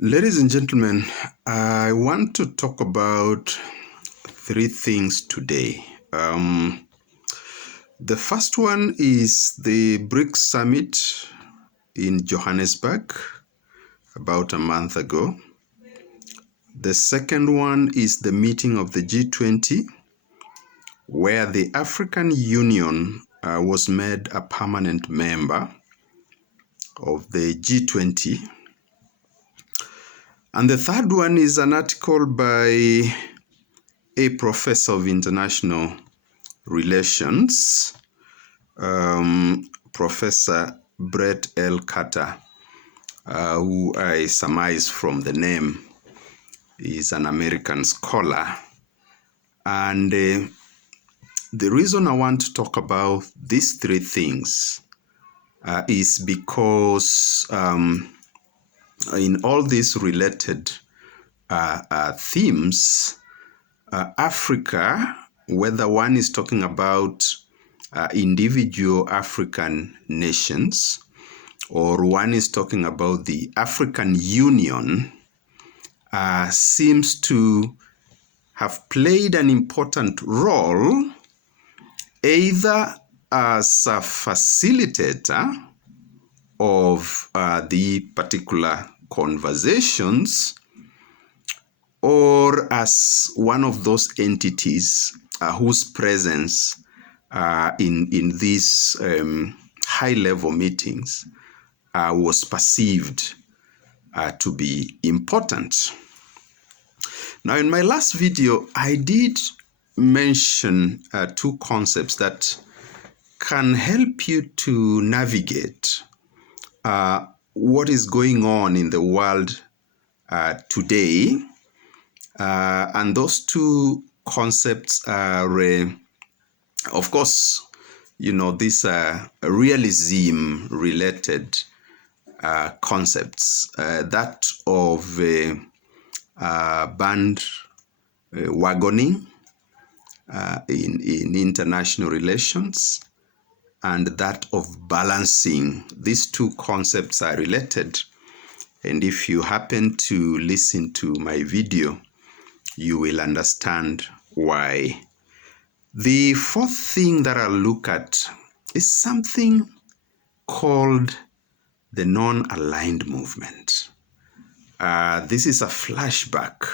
Ladies and gentlemen, I want to talk about three things today. The first one is the BRICS summit in Johannesburg about a month ago. The second one is the meeting of the G20, where the African Union was made a permanent member of the G20. And the third one is an article by a professor of international relations, Professor Brett L. Carter, who I surmise from the name is an American scholar. And the reason I want to talk about these three things is because in all these related themes, Africa, whether one is talking about individual African nations or one is talking about the African Union, seems to have played an important role either as a facilitator of the particular conversations or as one of those entities whose presence in these high-level meetings was perceived to be important. Now, in my last video, I did mention two concepts that can help you to navigate what is going on in the world today. And those two concepts are, of course, these are realism-related concepts, that of band wagoning in international relations, and that of balancing. These two concepts are related, and if you happen to listen to my video, you will understand why. The fourth thing that I'll look at is something called the non-aligned movement. This is a flashback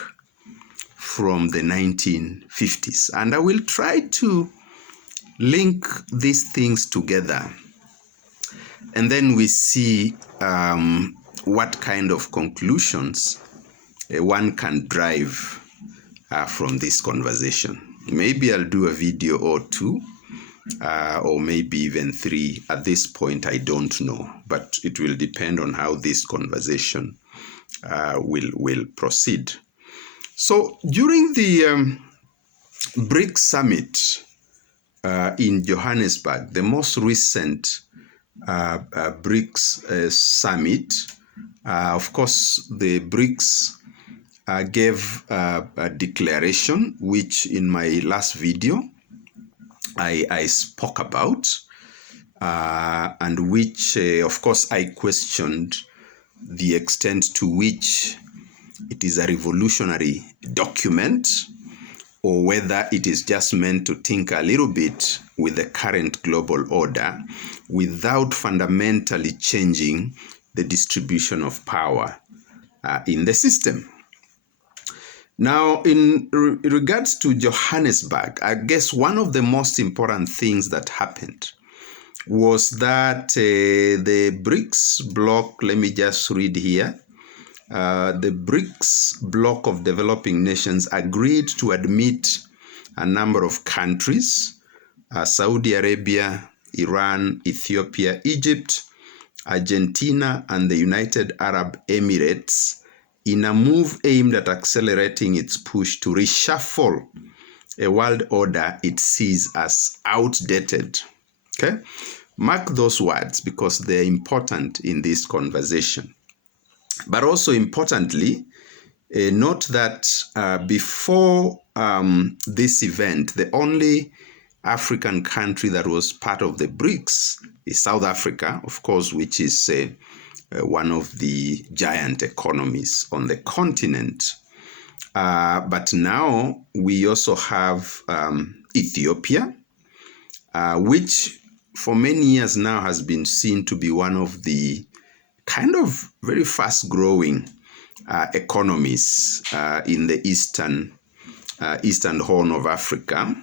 from the 1950s, and I will try to link these things together, and then we see what kind of conclusions one can drive from this conversation. Maybe I'll do a video or two, or maybe even three. At this point, I don't know, but it will depend on how this conversation will proceed. So during the BRICS summit in Johannesburg, the most recent BRICS summit, of course, the BRICS gave a declaration, which in my last video I spoke about, and which, of course, I questioned the extent to which it is a revolutionary document, or whether it is just meant to tinker a little bit with the current global order without fundamentally changing the distribution of power in the system. Now, in regards to Johannesburg, I guess one of the most important things that happened was that the BRICS bloc, let me just read here, the BRICS bloc of developing nations agreed to admit a number of countries, Saudi Arabia, Iran, Ethiopia, Egypt, Argentina, and the United Arab Emirates, in a move aimed at accelerating its push to reshuffle a world order it sees as outdated. Okay? Mark those words because they're important in this conversation. But also importantly, note that before this event, the only African country that was part of the BRICS is South Africa, of course, which is one of the giant economies on the continent. But now we also have Ethiopia, which for many years now has been seen to be one of the kind of very fast-growing economies in the eastern Horn of Africa.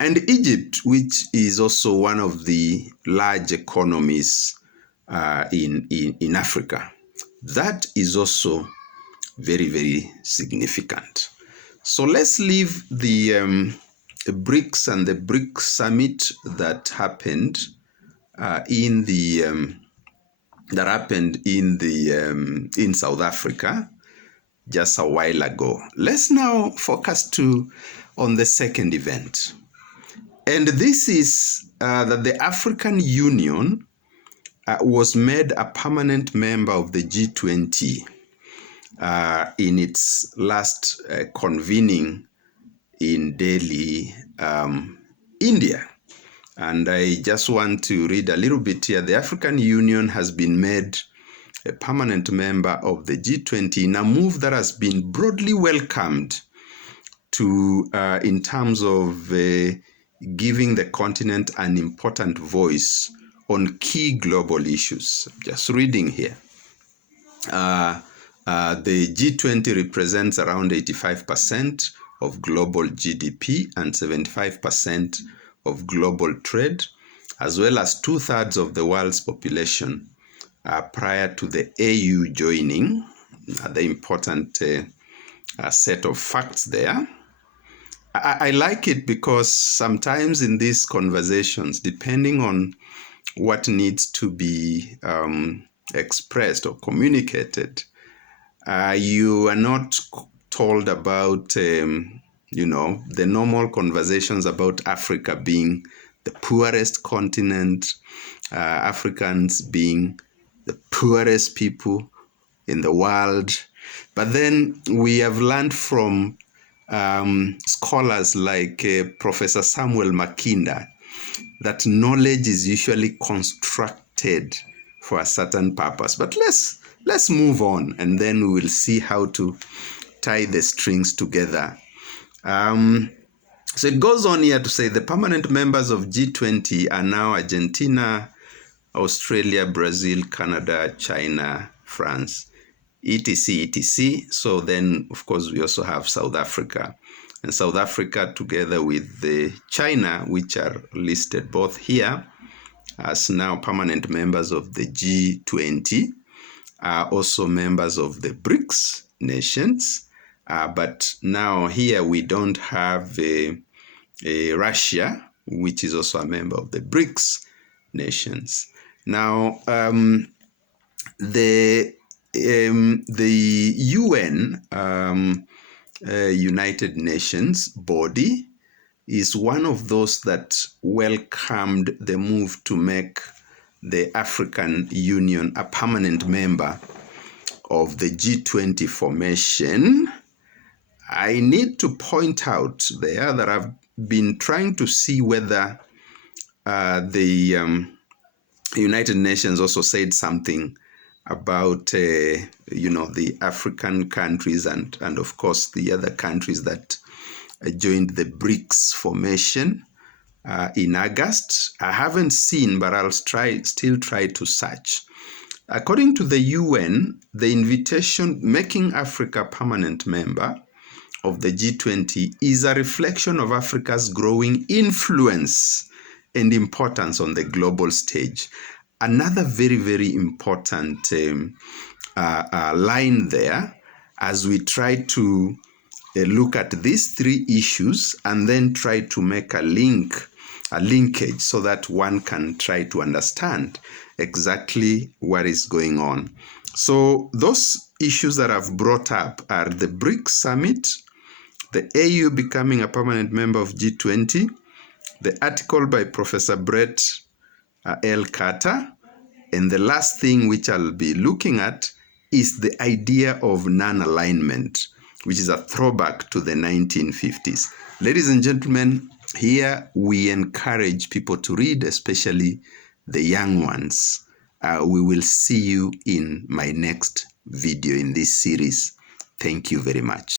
And Egypt, which is also one of the large economies in Africa. That is also very, very significant. So let's leave the BRICS and the BRICS summit that happened in South Africa just a while ago. Let's now focus on the second event. And this is that the African Union was made a permanent member of the G20 in its last convening in Delhi, India. And I just want to read a little bit here. The African Union has been made a permanent member of the G20 in a move that has been broadly welcomed in terms of giving the continent an important voice on key global issues. Just reading here. The G20 represents around 85% of global GDP and 75% of global trade, as well as 2/3 of the world's population prior to the AU joining. The important set of facts there. I like it because sometimes in these conversations, depending on what needs to be expressed or communicated, you are not told about, the normal conversations about Africa being the poorest continent, Africans being the poorest people in the world. But then we have learned from scholars like Professor Samuel Makinda that knowledge is usually constructed for a certain purpose. But let's move on, and then we will see how to tie the strings together. So it goes on here to say the permanent members of G20 are now Argentina, Australia, Brazil, Canada, China, France, etc., etc. So then, of course, we also have South Africa. And South Africa, together with China, which are listed both here as now permanent members of the G20, are also members of the BRICS nations. But now here we don't have Russia, which is also a member of the BRICS nations. Now, the UN, United Nations body, is one of those that welcomed the move to make the African Union a permanent member of the G20 formation. I need to point out there that I've been trying to see whether the United Nations also said something about the African countries and of course the other countries that joined the BRICS formation in August. I haven't seen, but I'll still try to search. According to the UN, the invitation making Africa permanent member of the G20 is a reflection of Africa's growing influence and importance on the global stage. Another very, very important line there as we try to look at these three issues and then try to make a linkage so that one can try to understand exactly what is going on. So those issues that I've brought up are the BRICS summit, the AU becoming a permanent member of G20, the article by Professor Brett L. Carter, and the last thing which I'll be looking at is the idea of non-alignment, which is a throwback to the 1950s. Ladies and gentlemen, here we encourage people to read, especially the young ones, We will see you in my next video in this series. Thank you very much.